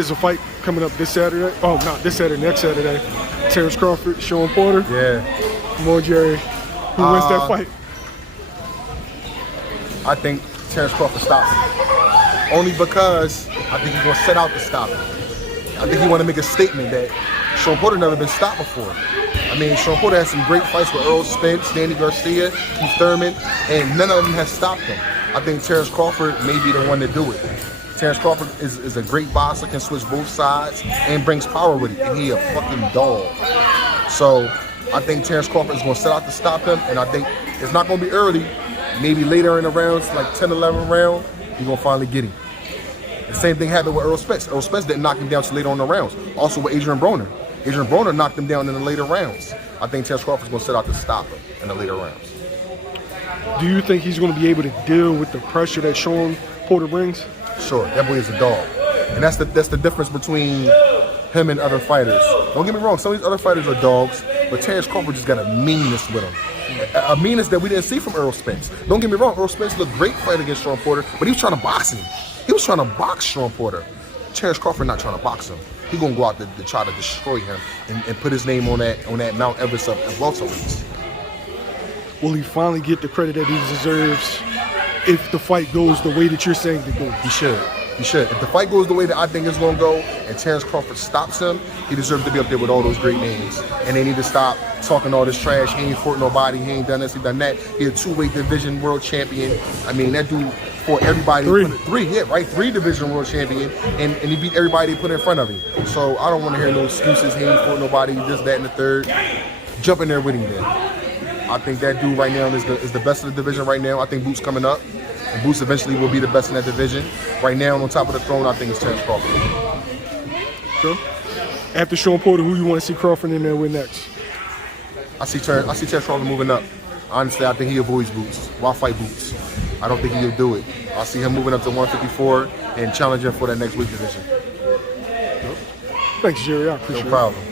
There's a fight coming up this Saturday. Oh, not this Saturday, next Saturday. Terence Crawford, Shawn Porter. Yeah. Come on, Jerry. Who wins that fight? I think Terence Crawford stops him. Only because I think he's going to set out to stop him. I think he want to make a statement that Shawn Porter never been stopped before. I mean, Shawn Porter has some great fights with Earl Spence, Danny Garcia, Keith Thurman, and none of them has stopped him. I think Terence Crawford may be the one to do it. Terence Crawford is a great boxer, can switch both sides, and brings power with it, and he a fucking dog. So I think Terence Crawford is going to set out to stop him, and I think it's not going to be early. Maybe later in the rounds, like 10, 11 round, he's going to finally get him. The same thing happened with Earl Spence. Earl Spence didn't knock him down till later on in the rounds. Also with Adrian Broner. Adrian Broner knocked him down in the later rounds. I think Terence Crawford's going to set out to stop him in the later rounds. Do you think he's going to be able to deal with the pressure that Shawn Porter brings? Sure, that boy is a dog. And that's the difference between him and other fighters. Don't get me wrong, some of these other fighters are dogs, but Terence Crawford just got a meanness with him. A meanness that we didn't see from Earl Spence. Don't get me wrong, Earl Spence looked great fight against Shawn Porter, but he was trying to box him. He was trying to box Shawn Porter. Terence Crawford not trying to box him. He's gonna go out to try to destroy him and put his name on that Mount Everest of welterweights. Will he finally get the credit that he deserves if the fight goes the way that you're saying it goes? He should. He should. If the fight goes the way that I think it's going to go and Terence Crawford stops him, he deserves to be up there with all those great names. And they need to stop talking all this trash. He ain't fought nobody. He ain't done this. He done that. He a two-weight division world champion. I mean, that dude fought everybody. Three division world champion. And he beat everybody they put in front of him. So I don't want to hear no excuses. He ain't fought nobody. This, that, and the third. Jump in there with him then. I think that dude right now is the best of the division right now. I think Boots coming up. And Boots eventually will be the best in that division. Right now, on top of the throne, I think it's Terence Crawford. Sure. After Shawn Porter, who you want to see Crawford in there with next? I see Terence Crawford moving up. Honestly, I think he avoids Boots. Why fight Boots? I don't think he'll do it. I see him moving up to 154 and challenging for that next weight division. Thanks, Jerry. I appreciate it. No problem.